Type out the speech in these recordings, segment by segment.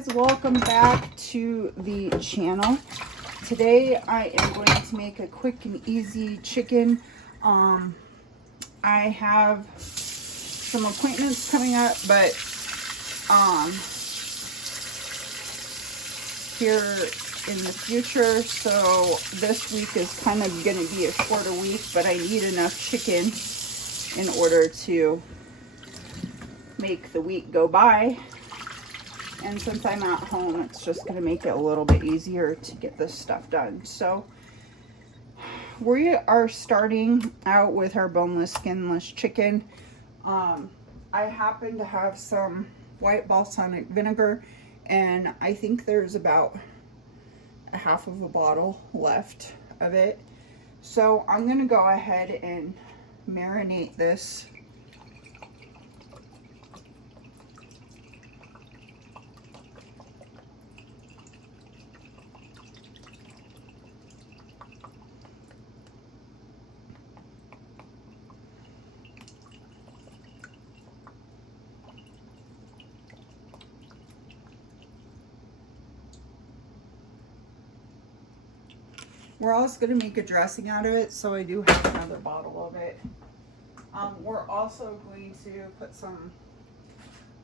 guys, welcome back to the channel. Today I am going to make a quick and easy chicken. I have some appointments coming up, but here in the future, so this week is kind of going to be a shorter week, but I need enough chicken in order to make the week go by. And since I'm at home, it's just going to make it a little bit easier to get this stuff done. So we are starting out with our boneless, skinless chicken. I happen to have some white balsamic vinegar, and I think there's about a half of a bottle left of it. So I'm going to go ahead and marinate this. We're also going to make a dressing out of it, so I do have another bottle of it. We're also going to put some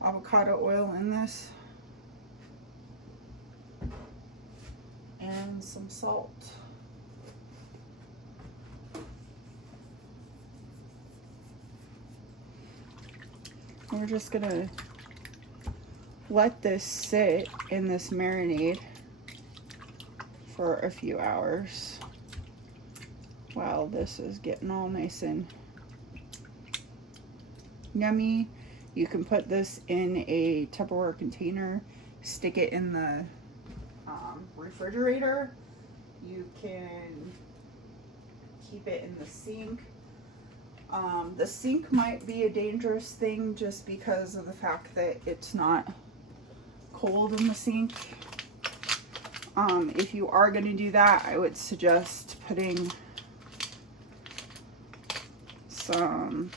avocado oil in this and some salt. We're just going to let this sit in this marinade for a few hours while this is getting all nice and yummy. You can put this in a Tupperware container, stick it in the refrigerator. You can keep it in the sink. The sink might be a dangerous thing just because of the fact that it's not cold in the sink. If you are going to do that, I would suggest putting some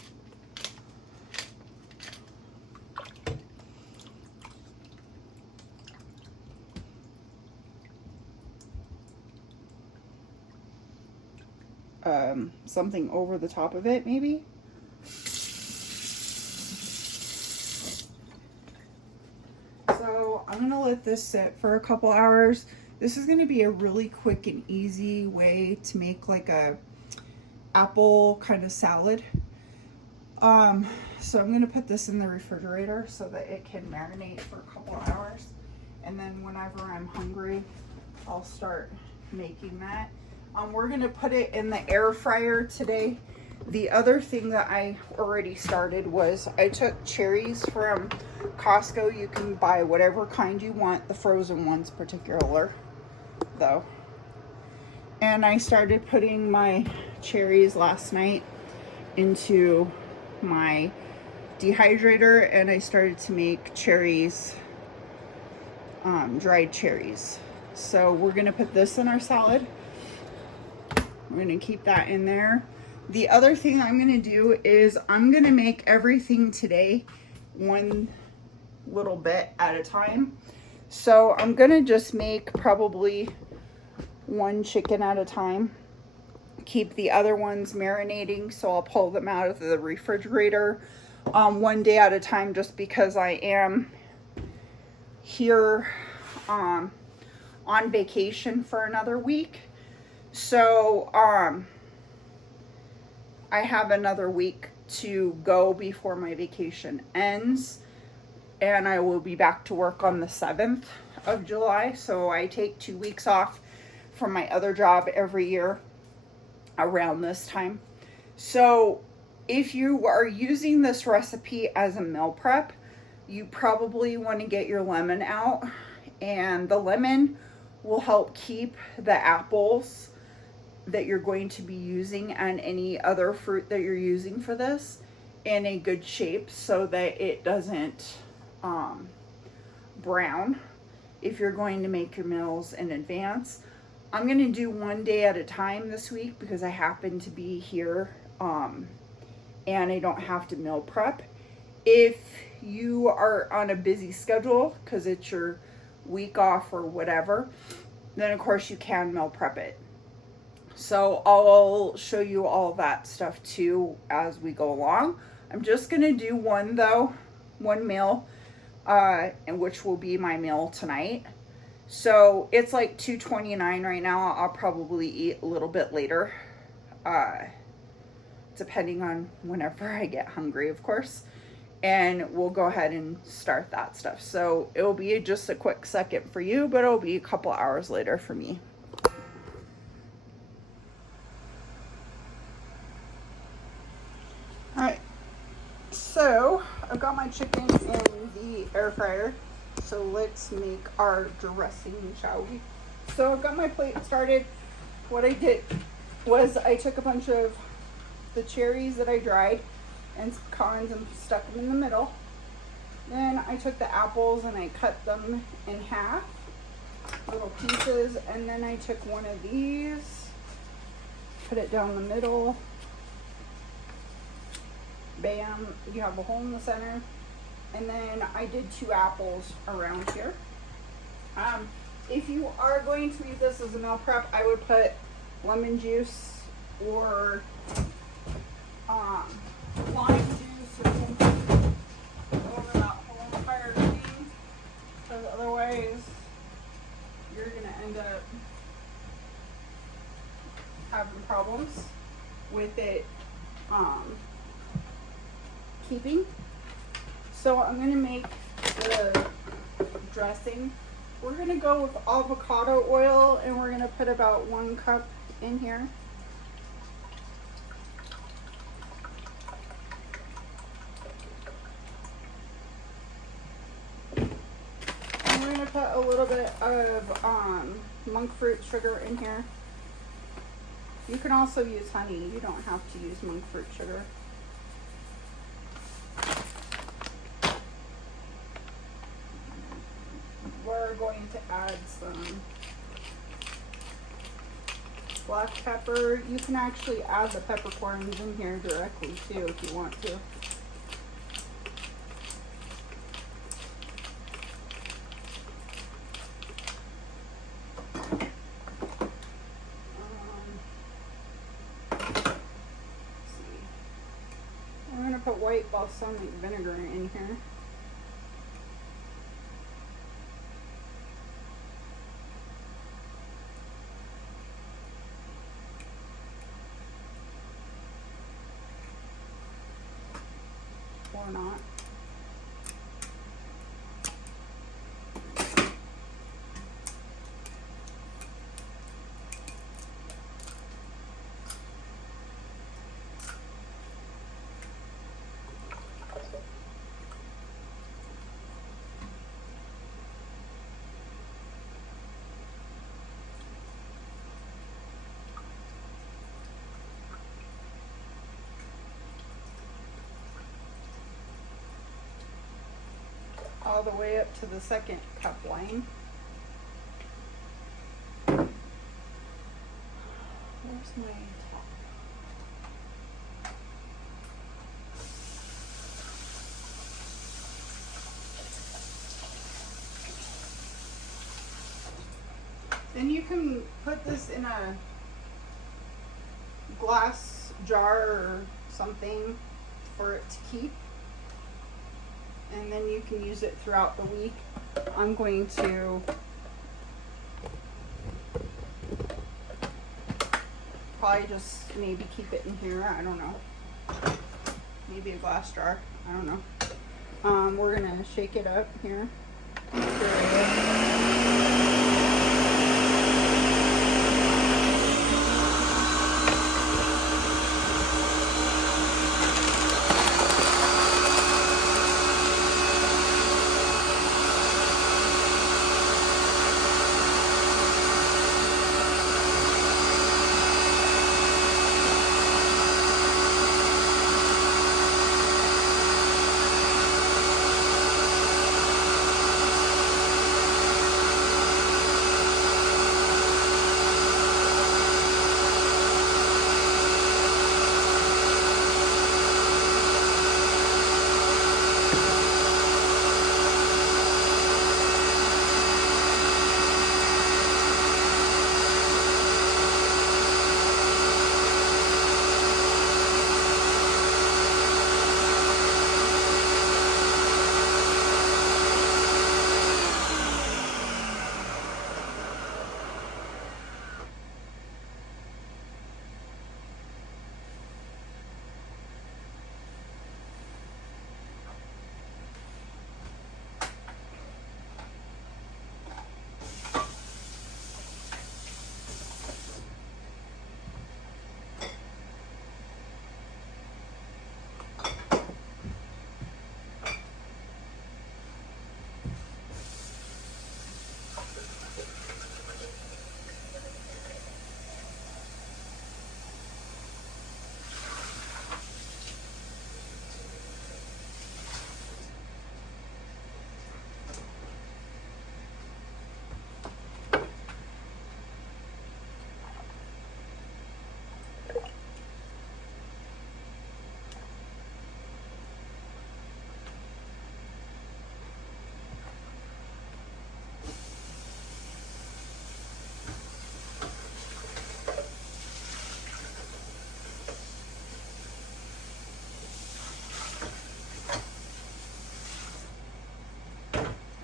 something over the top of it, maybe. So I'm going to let this sit for a couple hours. This is going to be a really quick and easy way to make like a apple kind of salad. So I'm going to put this in the refrigerator so that it can marinate for a couple hours. And then whenever I'm hungry, I'll start making that. We're going to put it in the air fryer today. The other thing that I already started was I took cherries from Costco. You can buy whatever kind you want, the frozen ones particular though. And I started putting my cherries last night into my dehydrator, and I started to make cherries, dried cherries. So we're going to put this in our salad. We're going to keep that in there. The other thing I'm going to do is I'm going to make everything today one little bit at a time. So I'm going to just make probably one chicken at a time. Keep the other ones marinating, so I'll pull them out of the refrigerator one day at a time, just because I am here on vacation for another week. So I have another week to go before my vacation ends, and I will be back to work on the 7th of July. So I take 2 weeks off from my other job every year around this time. So if you are using this recipe as a meal prep, you probably want to get your lemon out, and the lemon will help keep the apples that you're going to be using and any other fruit that you're using for this in a good shape so that it doesn't brown if you're going to make your meals in advance. I'm going to do one day at a time this week because I happen to be here and I don't have to meal prep. If you are on a busy schedule because it's your week off or whatever, then of course you can meal prep it. So I'll show you all that stuff too as we go along. I'm just gonna do one though, one meal, and which will be my meal tonight. So it's like 2:29 right now. I'll probably eat a little bit later, depending on whenever I get hungry, of course. And we'll go ahead and start that stuff. So it will be just a quick second for you, but it'll be a couple hours later for me. Alright, so I've got my chicken in the air fryer. So let's make our dressing, shall we? So I've got my plate started. What I did was I took a bunch of the cherries that I dried and some pecans and stuck them in the middle. Then I took the apples and I cut them in half, little pieces, and then I took one of these, put it down the middle. Bam, you have a hole in the center. And then I did 2 apples around here. If you are going to use this as a meal prep, I would put lemon juice or lime juice or something over that whole entire thing, because otherwise you're gonna end up having problems with it keeping. So I'm gonna make the dressing. We're gonna go with avocado oil, and we're gonna put about 1 cup in here. And we're gonna put a little bit of monk fruit sugar in here. You can also use honey. You don't have to use monk fruit sugar. We're going to add some black pepper. You can actually add the peppercorns in here directly too if you want to. Let's see. We're going to put white balsamic vinegar in here. Or not. All the way up to the 2nd cup line. Where's my top? Then you can put this in a glass jar or something for it to keep. And then you can use it throughout the week. I'm going to probably just maybe keep it in here. I don't know. Maybe a glass jar. I don't know. We're gonna shake it up here.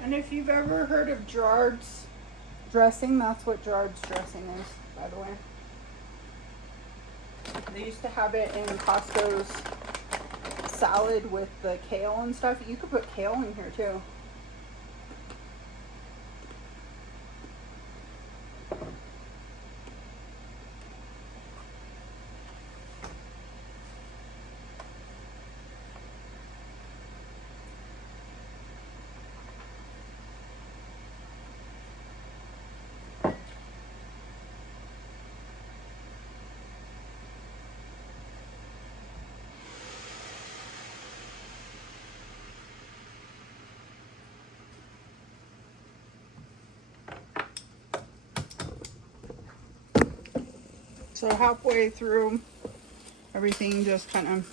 And if you've ever heard of Gerard's dressing, that's what Gerard's dressing is, by the way. They used to have it in Costco's salad with the kale and stuff. You could put kale in here too. So halfway through, everything just kind of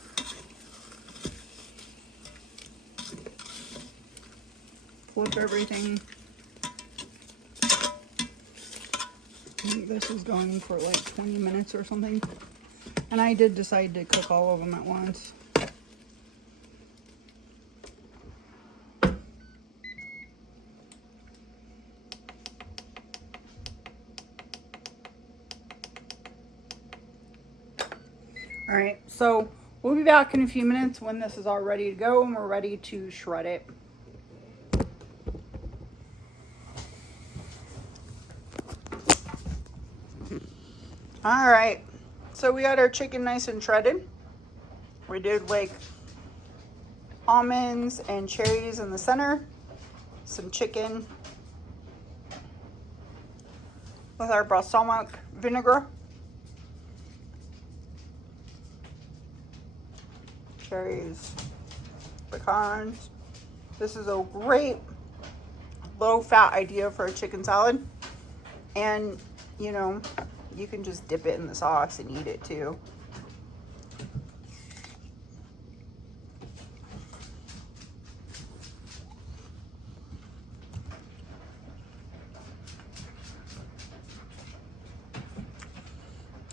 flip everything. I think this is going for like 20 minutes or something. And I did decide to cook all of them at once. All right, so we'll be back in a few minutes when this is all ready to go and we're ready to shred it. All right, so we got our chicken nice and shredded. We did like almonds and cherries in the center, some chicken with our balsamic vinegar, cherries, pecans. This is a great low-fat idea for a chicken salad, and you know, you can just dip it in the sauce and eat it too.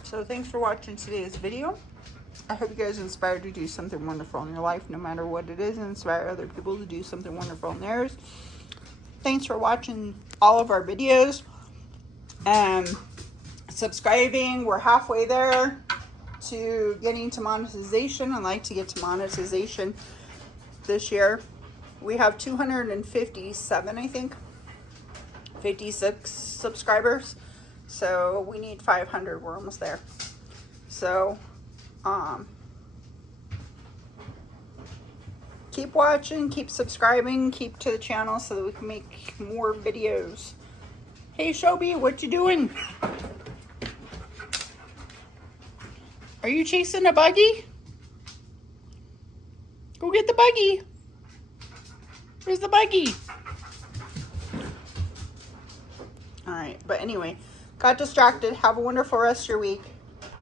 So thanks for watching today's video. I hope you guys are inspired to do something wonderful in your life, no matter what it is, and inspire other people to do something wonderful in theirs. Thanks for watching all of our videos and subscribing. We're halfway there to getting to monetization. I'd like to get to monetization this year. We have 257, I think, 56 subscribers. So we need 500. We're almost there. So keep watching, keep subscribing, keep to the channel so that we can make more videos. Hey Shobi, what you doing? Are you chasing a buggy? Go get the buggy. Where's the buggy? All right, but anyway, got distracted. Have a wonderful rest of your week.